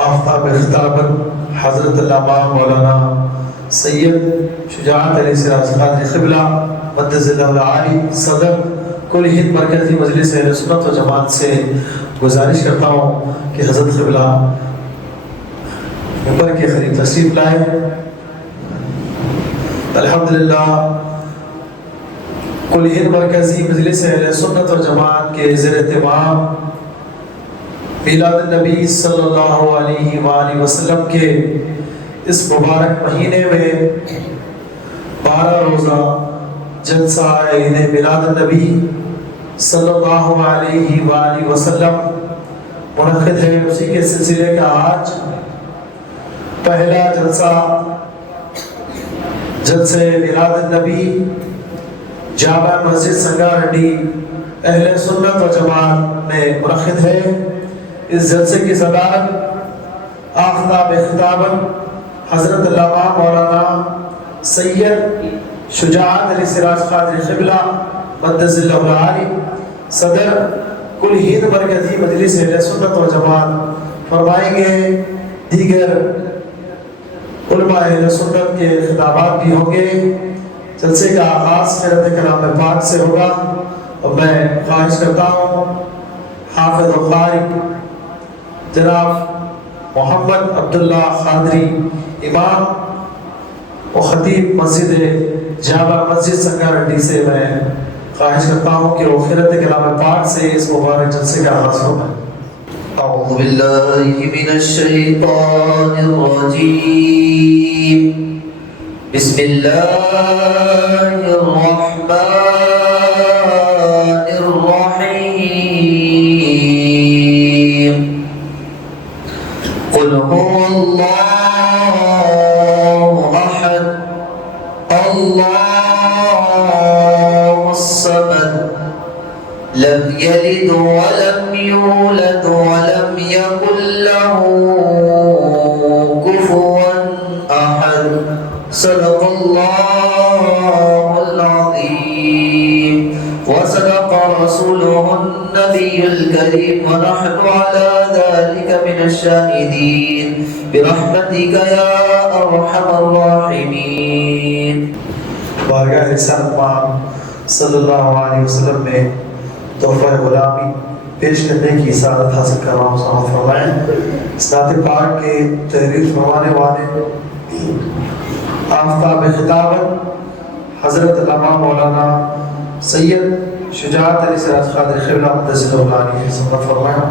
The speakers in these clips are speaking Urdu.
آفتاب خطابت حضرت علامہ مولانا سید شجاعت علی سراج قادری قبلہ مدد اللہ عالی صدر کل ہند مرکزی مجلس اہل سنت و جماعت سے گزارش کرتا ہوں کہ حضرت قبلہ ممبر کے قریب تشریف لائے۔ الحمدللہ کل ہند مرکزی مجلس اہل سنت و جماعت کے زیر اہتمام میلاد النبی صلی اللہ علیہ وآلہ وسلم کے اس مبارک مہینے میں 12 روزہ جلسہ عید میلاد النبی صلی اللہ علیہ وآلہ وسلم منعقد ہے۔ اسی کے سلسلے کا آج پہلا جلسہ جلسے میلاد النبی جامع مسجد سنگاریڈی اہل سنت و جماعت میں منعقد ہے۔ اس جلسے کی صدارت آفتاب خطابت حضرت علامہ مولانا سید شجاعت علی سراج قادری قبلہ مدد اللہ عالی صدر کل ہند مرکزی مجلس اہل سنت و جماعت فرمائیں گے۔ دیگر علماء اہل سنت کے خطابات بھی ہوں گے۔ جلسے کا آغاز خیرت کلام پاک سے ہوگا اور میں خواہش کرتا ہوں حافظ و قاری جناب محمد عبداللہ قادری امام و خطیب مسجد جامع مسجد سنگاریڈی سے میں خواہش کرتا ہوں کہ وہ خیرت کلام پاک سے اس مبارک جلسے کا آغاز ہوگا۔ اعوذ باللہ من الشیطان الرجیم بسم اللہ الرحمن الرحیم قل هو اللہ احد اللہ الصمد لم يلد ولم يولد ولم يكن له كفوا احد صدق الله العظيم وصدق رسوله النبي الكريم ونحن على ذلك من الشاهدين برحمتك يا ارحم الراحمين۔ بارگاہ رسالت مآب صلی اللہ علیہ وسلم میں تحفہ غلامی پیش کرنے کی سعادت حاصل کر رہا ہوں۔ سلام فرمائیں۔ اس نعت پاک کے تحریر فرمانے والے آفتاب خطابت حضرت علامہ مولانا سید شجاعت علی سراج قادری قبلہ مدد اللہ علیہ وسلم فرمائیں۔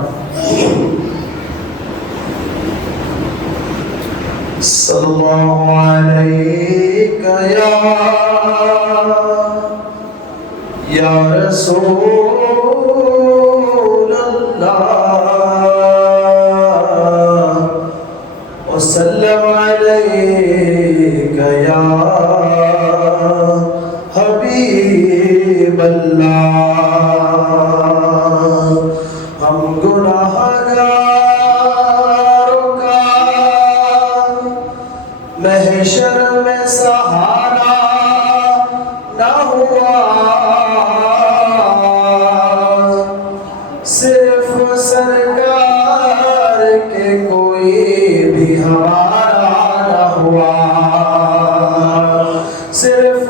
صلی اللہ علیہ یا رسول اللہ وسلم علیک یا حبیب اللہ۔ ہم گناہگاروں کا محشر میں سہارا نہ ہوا، صرف سرکار کے کوئی بھی ہمارا نہ ہوا، صرف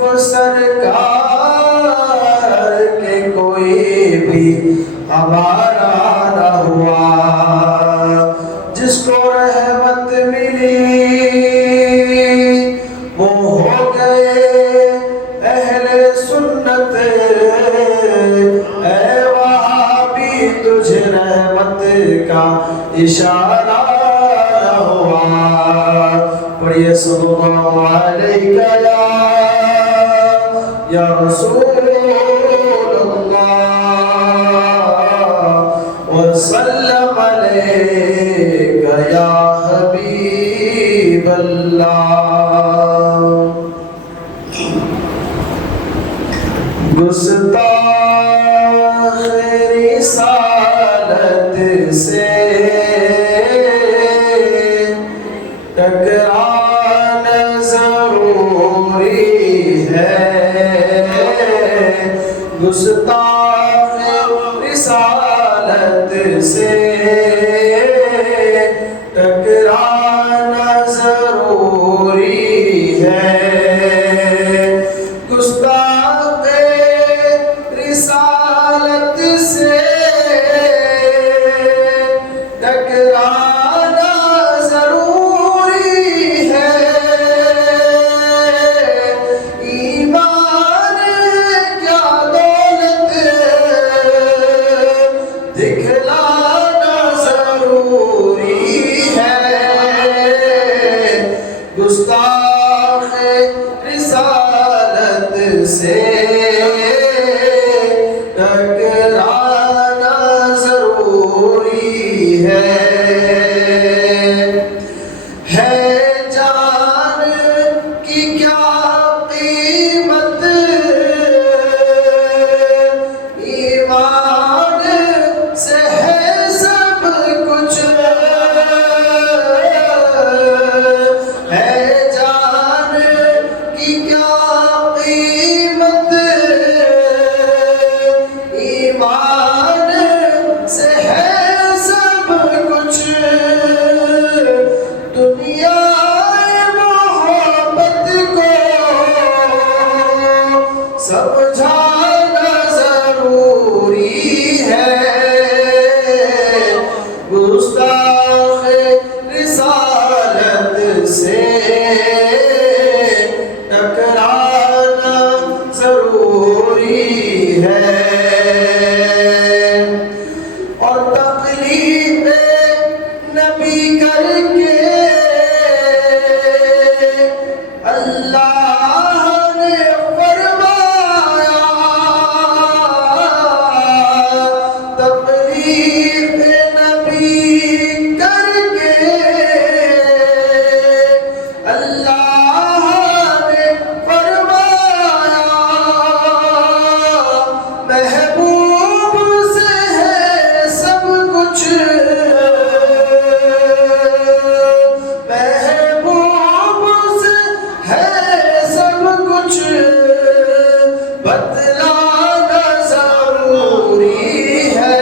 سرکار کے کوئی بھی ہمارا نہ ہوا۔ جس کو رحمت ملی وہ ہو گئے اہل سنت، اے وہابی تجھے رحمت کا اشارہ نہ ہوا۔ پڑھیے صلی اللہ علیہ یا رسول اللہ وسلم علیک یا حبیب اللہ۔ گستاخ رسالت سے ٹکرانا ضروری ہے، گستاخ رسالت سے جانا ضروری ہے، ایمان کیا دولت دکھلانا ضروری ہے، گستاخ رسالت سے ٹکرانا ضروری ہے جان کی کیا قیمت، ایمان سے ہے سب کچھ، ہے جان کی کیا قیمت، ایمان سے ہے سب کچھ، دنیا محبت کو سمجھانا ضروری ہے، گستاخ رسالت سے ٹکرانا ضروری ہے، اور تقلید نبی کر کے اللہ نے فرمایا، تقلید نبی کر کے اللہ نے فرمایا، محبوب سے ہے سب کچھ، محبوب سے ہے سب کچھ، بتلانا ضروری ہے،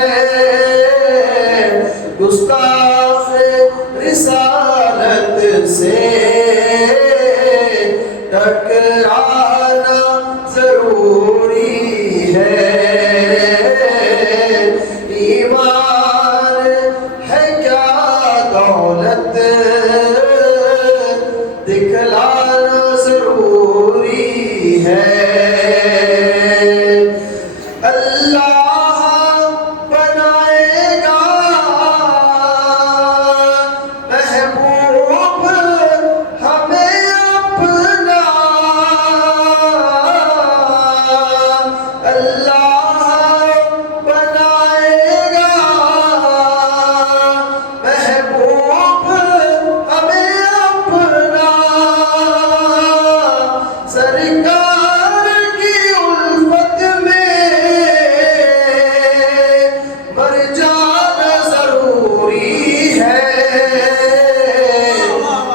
گستاخ رسالت سے ٹکرانا ضروری ہے، ایمان ہے کیا دولت دکھلانا ضروری ہے، اللہ بنائے گا محبوب ہمیں اپنا، اللہ بنائے گا محبوب ہمیں اپنا، سرکار کی الفت میں مر جانا ضروری ہے،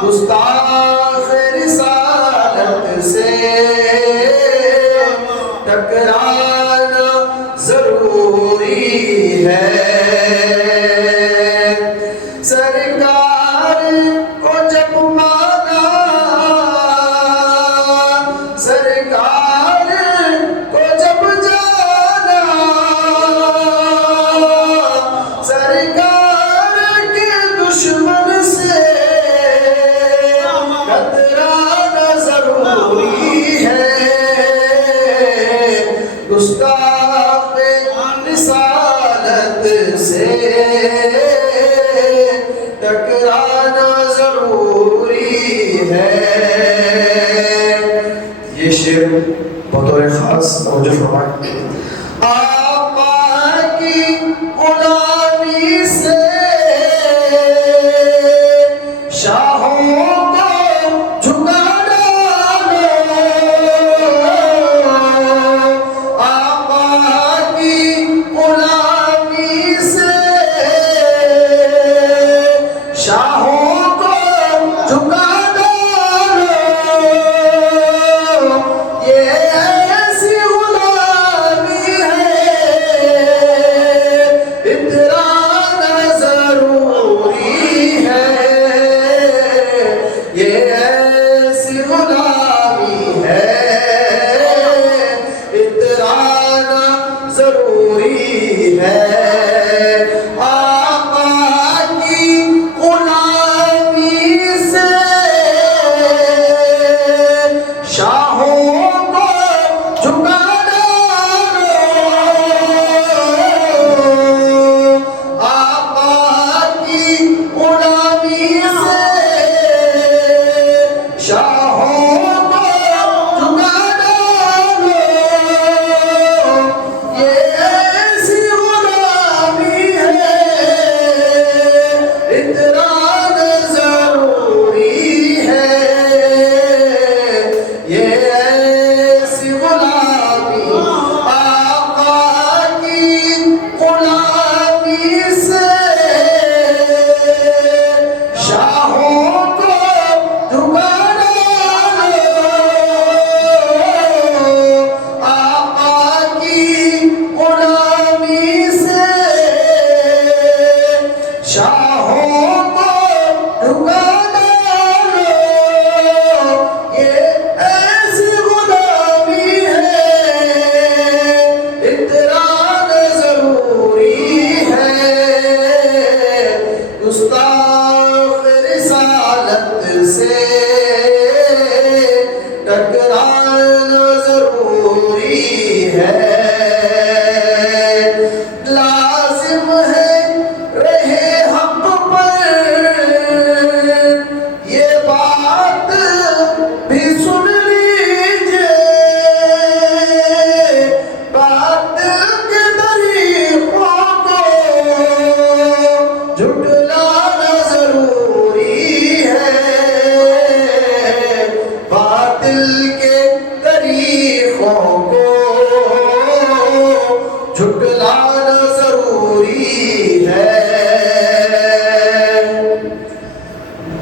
گستاخ رسالت سے ٹکرانا ضروری ہے، سرکار کو جب مانا، سرکار کو جب جانا، سرکار کے دشمن سے کترانا ضروری ہے، گستاخ رسالت سے ٹکرانا ضروری ہے، یہ شعر بطور خاص توجہ فرمائیں۔ آقا کی غلامی سے شاہوں کو جھکا ڈالو، آقا کی غلامی سے شاہوں کو جھکا ڈالو، یہ ایسی غلامی ہے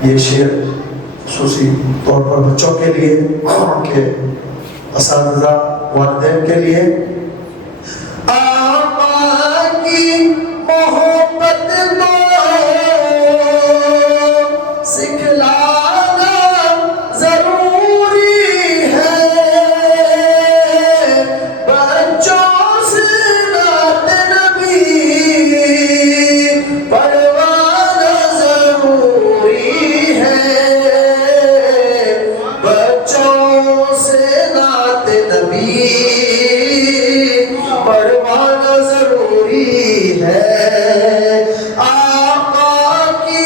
یہ شعر خصوصی طور پر بچوں کے لیے اور ان کے اساتذہ والدین کے لیے۔ آقا کی محبت کو سکھلانا ضروری ہے، بچوں سے نعت نبی پڑھوانا ضروری ہے، بچوں سے نعت نبی پڑھوانا ضروری ہے۔ آقا کی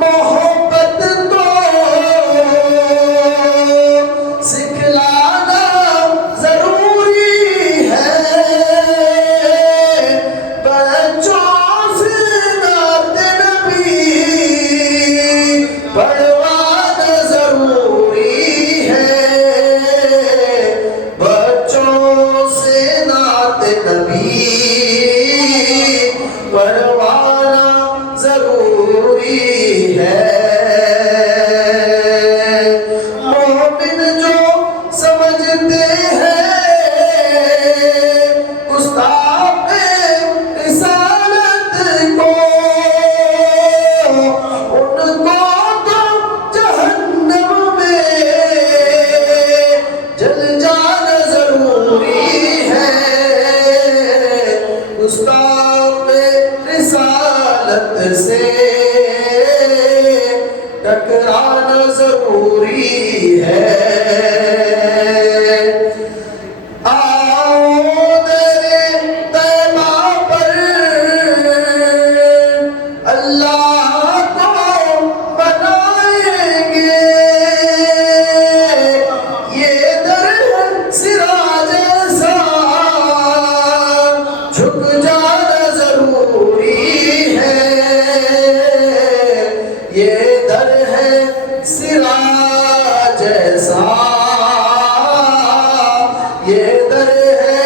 محبت کو سکھلانا ضروری ہے، بچوں سے نعت نبی پڑھوانا ضروری ہے، بچوں سے نعت نبی پڑھوانا ضروری ہے۔ مومن جو سمجھتے ہیں گستاخ رسالت کو، ان کو تو جہنم میں جل جانا ضروری ہے، گستاخ رسالت سے ٹکرانا ضروری ہے۔ آؤ درِ طیبہ پر اللہ کو منائیں گے، یہ در سراج جیسا جھک جانا ضروری ہے، یہ در ہے سراج جیسا، یہ در ہے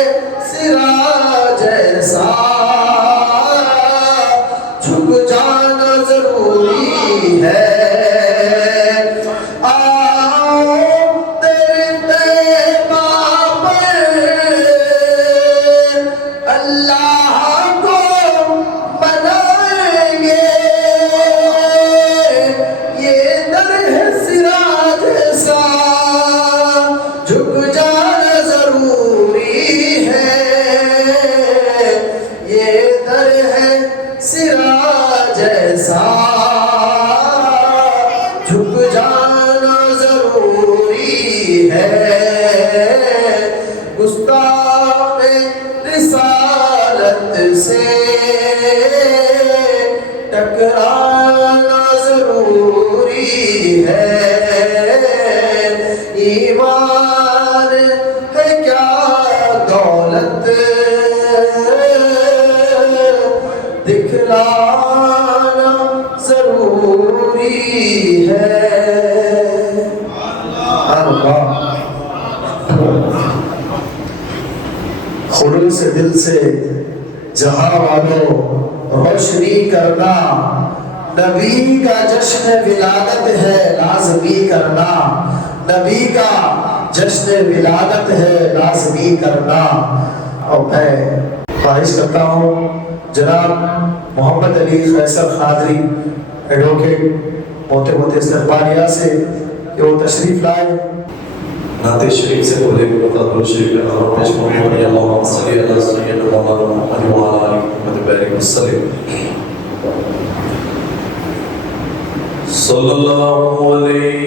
سراج جیسا جھک جانا ضروری ہے۔ آؤ تیرے طیبہ پر اللہ کو منائیں گے، یہ در ہے سراج جیسا جھک جانا ضروری ہے، یہ در ہے سراج جیسا جھک جانا ضروری ہے، گستاخ رسالت سے ٹکرانا ضروری ہے۔ ایمان ہے کیا دولت دکھلانا ضروری ہے۔ خلوص دل سے جہاں والوں روشنی کرنا، نبی کا جشن ولادت ہے لازمی کرنا، نبی کا جشن ولادت ہے لازمی کرنا۔ اور میں خواہش کرتا ہوں جناب محمد علی فیصل قادری ایڈوکیٹ موتے استقبالیہ سے کہ وہ تشریف لائے، نعت شریف سے پہلے مقدم شریف میں نظر پیش کریں گے۔ اللہم صلی علی سیدنا محمد وعلی آل محمد بارک وسلم۔ صلی اللہ علیہ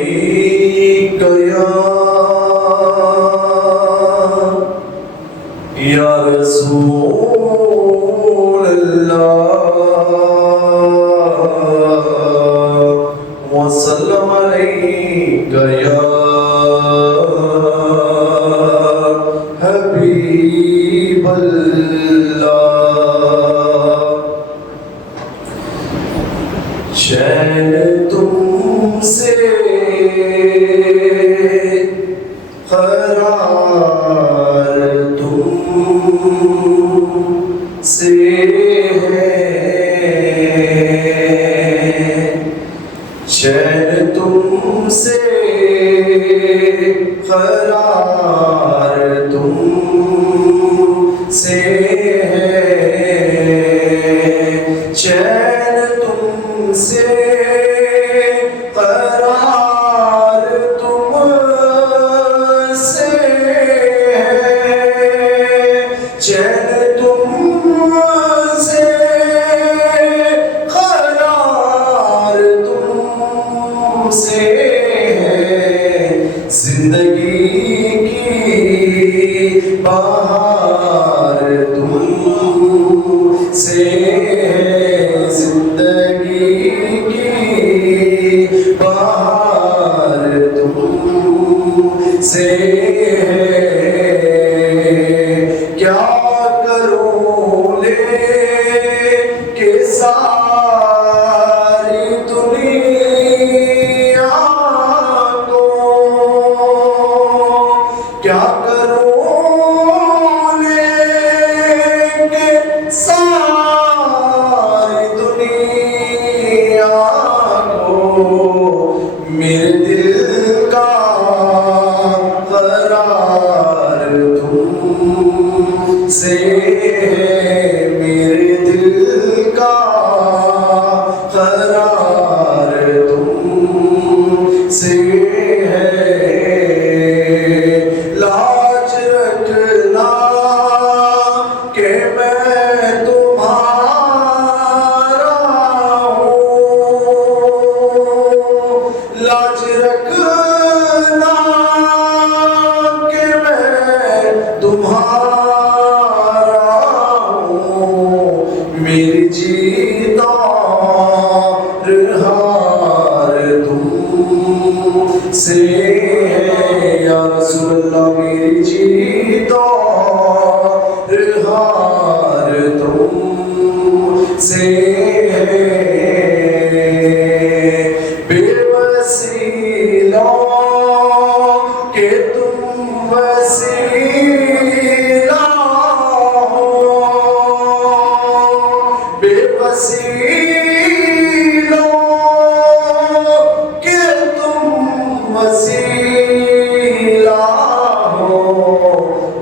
یا رسول اللہ وسلم علیک یا حبیب اللہ۔ چین تم سے چین تم سے قرار تم سے ہے، چین تم سے قرار تم سے ہے، چین تم سے قرار تم سے ہے، زندگی کی بہار تم سے ہے، زندگی کی بہار تم سے ہے، کیا کروں لے کے ساری دنیا کو، کیا کروں لے کے ساری دنیا کو، میرے دل کا قرار تم سے ہے، میرے دل کا قرار تم سے ہے، لاج رکھنا کہ میں تمہارا ہوں، لاج رکھنا کہ میں تمہارا ہوں، میری جیت اور ہار تم سے ہے، یا رسول اللہ میری جیت اور ہار تم سے ہے، بے وسیلوں کہ تم وسیلہ ہو، بے وسیلوں کہ تم وسیلہ ہو،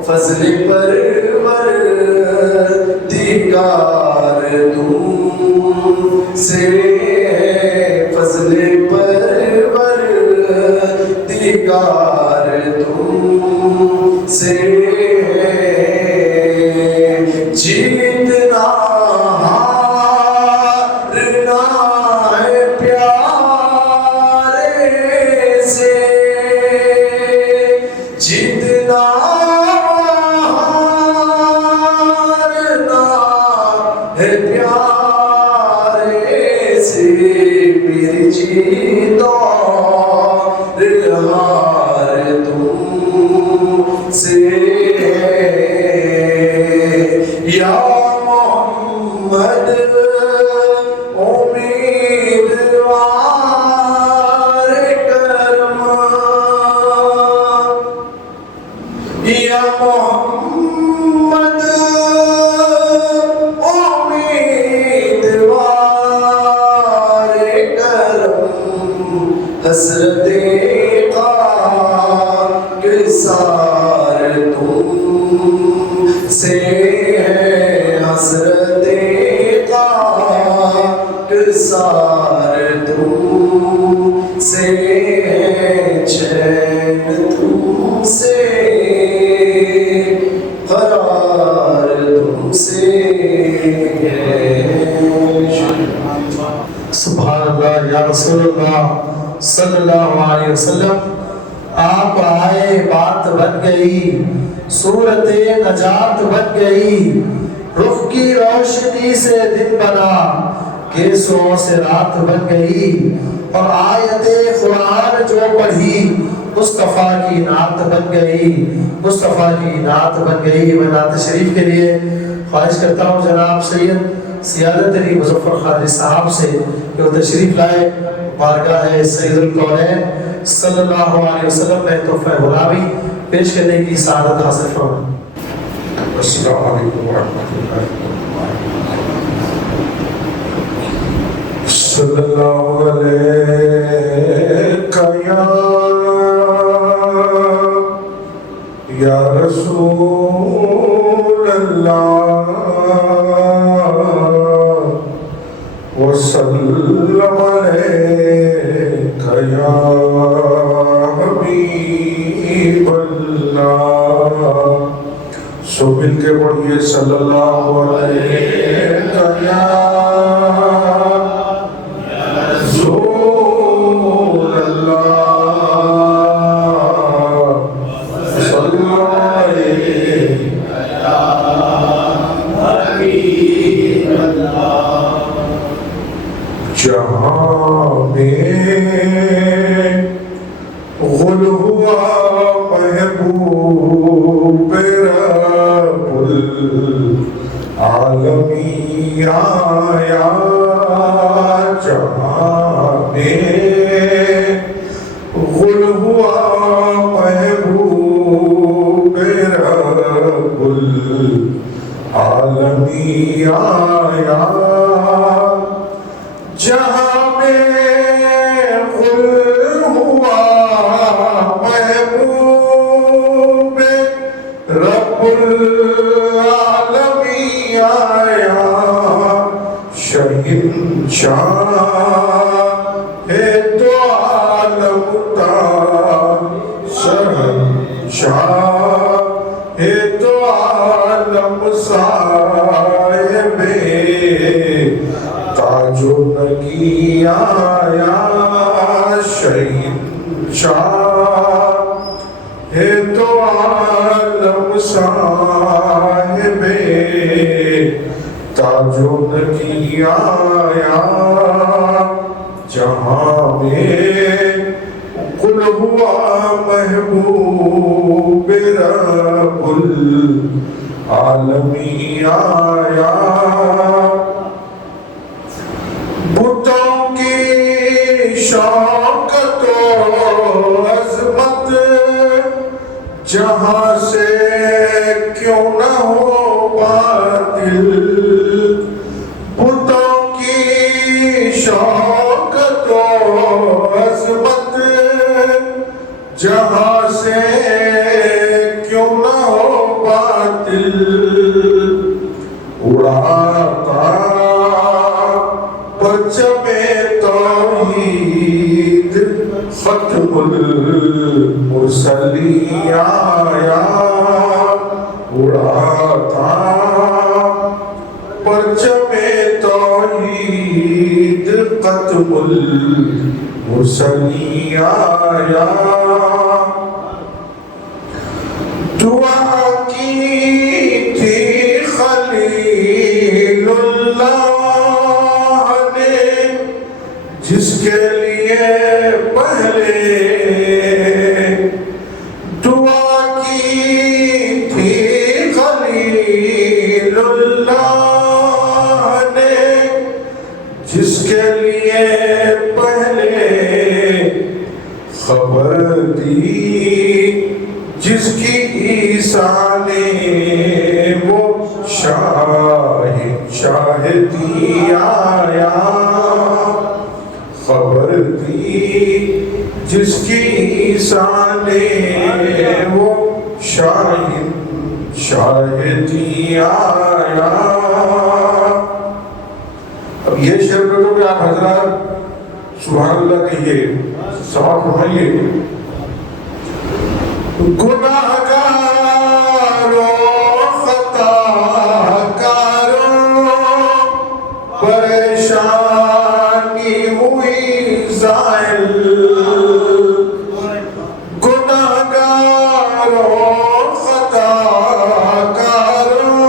فضل پروردگار تم سے ہے، فضل پروردگار تم سے ہے، جیتنا ہارنا ہے پیارے سے، جیتنا ہارنا ہے پیارے سے، میری جیت اور ہار تم سے ہے، یا محمد امیدوار کرم، یا محمد امیدوار کرم، حسرت خاکسار تم سے ہے، حسرت خاکسار تم سے ہے، چین تم سے قرار تم سے ہے۔ سبحان اللہ، یا رسول اللہ صلی اللہ علیہ وسلم، آپ آئے بات بن گئی، صورت نجات بن گئی، رخ کی روشنی سے دن بنا، کیسوں سے رات بن گئی، اور آیت قرآن جو پڑھی مصطفیٰ کی نعت بن گئی، مصطفیٰ کی نعت بن گئی۔ میں نعت شریف کے لیے خواہش کرتا ہوں جناب سید سیادت علی مظفر خادری صاحب سے کہ وہ تشریف لائے، بارگاہ سید الکونین صلی اللہ علیہ وسلم میں تحفہ غلامی پیش کرنے کی سعادت حاصل فرمائیں۔ السلام علیکم ورحمۃ اللہ وبرکاتہ۔ صلی اللہ علیہ رسول اللہ وسلم علیک یا حبیب اللہ. سو مل کے پڑھیے صلی اللہ علیہ رسول اللہ صلی اللہ علیہ حبیب اللہ. جہاں میں غل ہوا محبوب رب العالمین آیا. جہاں میں غل ہوا محبوب رب العالمین آیا. جہاں میں غل ہوا محبوب رب العالمین آیا. شہنشاہ ہے تو عالم کا شہنشاہ ہے تو عالم صاحب تاج و نگی آیا. شہنشاہ ہے تو عالم صاحب تاج و نگی آیا. جہاں میں قل ہوا محبوب رب العالمین آیا. بتوں کی شوکت و عظمت جہاں سے کیوں نہ ہو باطل. بتوں کی شوکت و عظمت جہاں سے کیوں نہ ہو باطل. اڑاتا پرچم توحید ختم المرسلین آیا. اڑاتا پرچم توحید ختم المرسلین آیا. دعا کی تھی خلیل اللہ نے جس کے لیے پہلے. دعا کی تھی خلیل اللہ نے جس کے لیے پہلے. خبر دی جس کی عیسیٰ نے وہ شاہدی آیا. خبر دی جس کی عیسیٰ نے وہ شاہدی آیا. اب یہ شعر پڑھو کہ آپ حضرات سبحان اللہ کہیے، ثواب فرمائیے. گناہگاروں خطا کاروں پریشانی ہوئی زائل. گناہگاروں خطا کاروں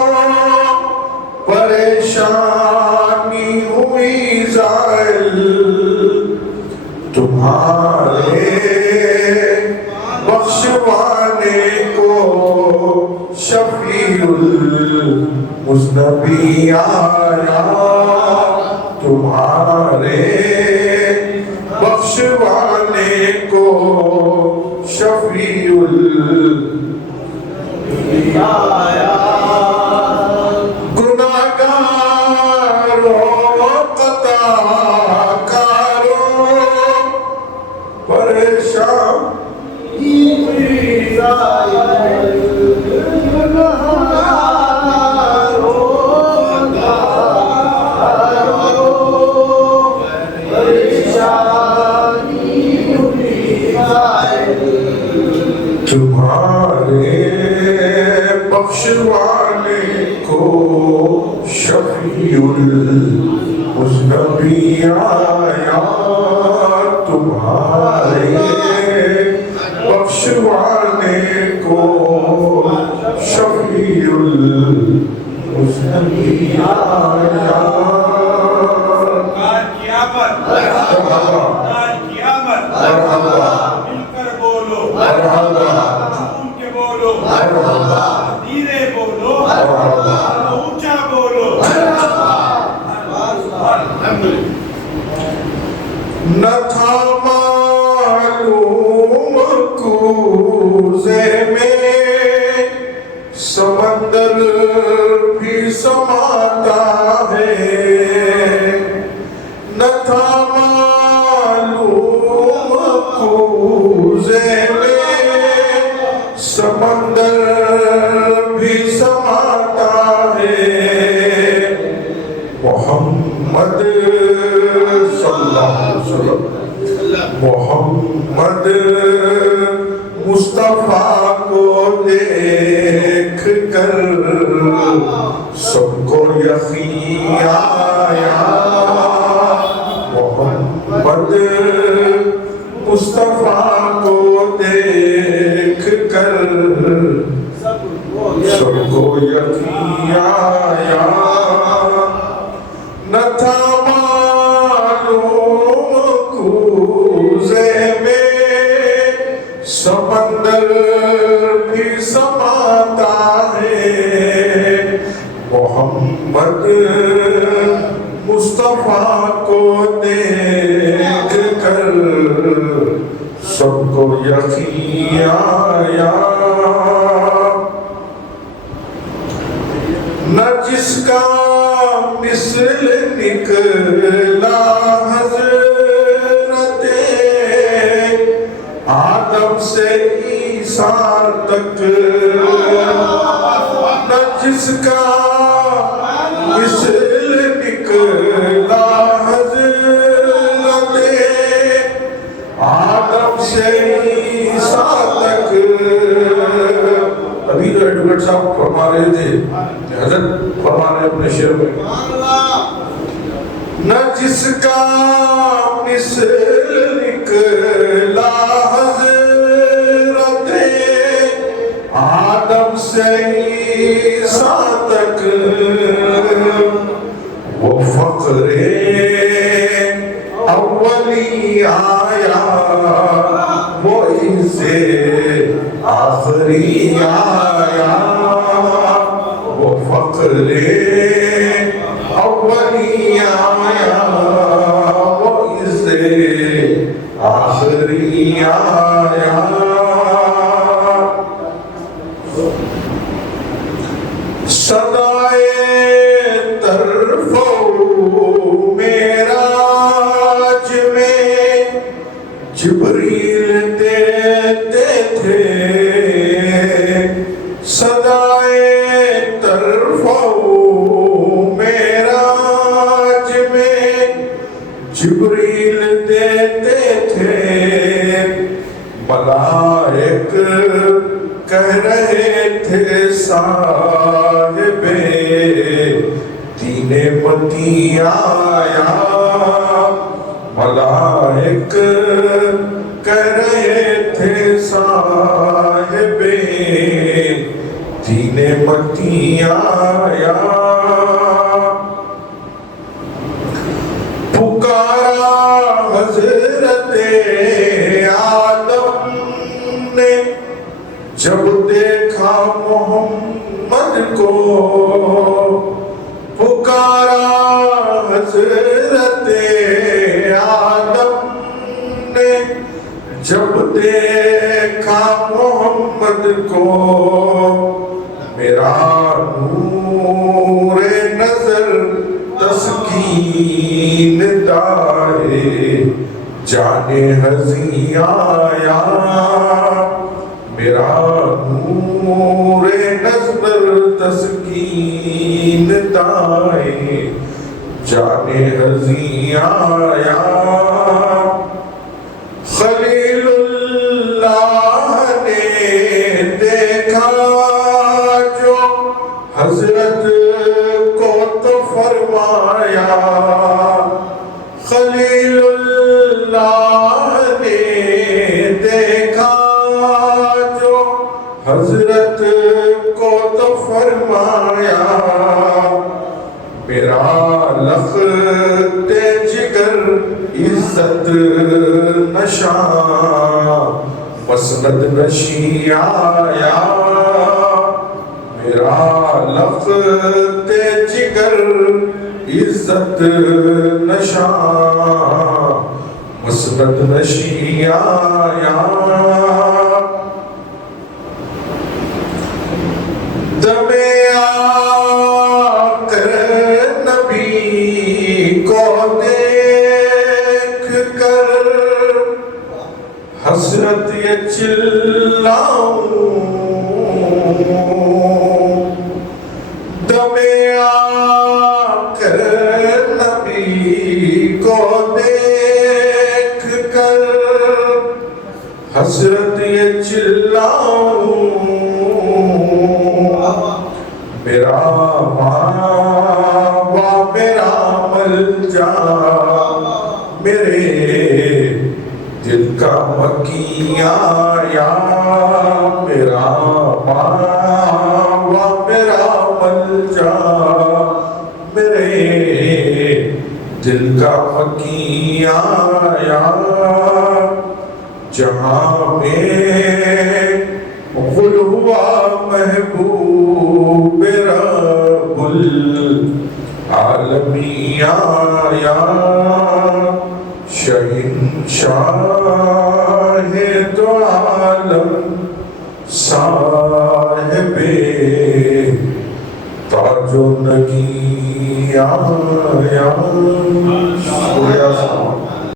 پریشانی ہوئی زائل. تمہارے بخشوانے کو شفیع المذنبین آیا. تمہارے بخشوانے کو شفیع المذنبین آیا. گناہگاروں خطا کاروں پریشان تمہارے بخشوانے کو شفیع المذنبی آیا، تمہارے بخشوانے کو شفیع المذنبی آیا۔ مل کر بولو، جھوم کے بولو، دھیرے بولو، اونچا بولو۔ نہ تھا معلوم کوزے میں سمندر بھی سماتا ہے، نہ تھا معلوم کوزے میں سمندر بھی سماتا ہے۔ محمد صلی اللہ علیہ وسلم، محمد مصطفیٰ کو دیکھ کر سب کو یقین آیا، محمد مصطفیٰ کو دیکھ کر سب کو یقین آیا۔ نہ تھا معلوم کوزے میں سمندر بھی سماتا ہے، محمد مصطفیٰ کو دیکھ کر سب کو یقین آیا۔ نہ جس کا مثل نکلا حضرت آدم سے عیسیٰ تک، نہ جس کا مثل نکلا حضرت آدم سے عیسیٰ تک۔ ابھی تو ایڈوکیٹ صاحب فرما رہے تھے، حضرت فرما رہے اپنے شعر میں، نہ جس کا مثل نکلا حضرت آدم سے عیسیٰ تک، وہ فقر اولی آیا، وہ عز آخری آیا، وہ فقر اولی آیا، وہ عز آخری آیا۔ صدائے طرفو معراج میں جبریل دیتے تھے، صدائے طرفو معراج میں جبریل دیتے تھے، ملائک کہہ رہے تھے صاحب دین متی آیا، ملائک کہہ رہے تھے صاحب دین متی آیا۔ پکارا حضرت آدم نے جب دیکھا محمد کو، پکارا حضرت آدم نے جب دیکھا محمد کو، میرا نور نظر تسکین دارے جانے ہزی آیا، میرا نور نظر تسکین دائے جانے ہزی آیا۔ خلیل اللہ نے عزت نشاں مسند نشی آیا میرا لفظ جگر عزت نشاں مسند نشی آیا دم آخر نبی کو دیکھ کر حسرت یہ چلاؤں دم آخر نبی کو دیکھ کر حسرت یہ چلاؤں میرا ماں میرا ملجا میرے دل کا مکی آیا میرا ماں میرا ملجا میرے دل کا مکی آیا جہاں میں غل ہوا محبوب رب العالمین آیا شہنشاہ دو عالم صاحب تاج و نگی آیا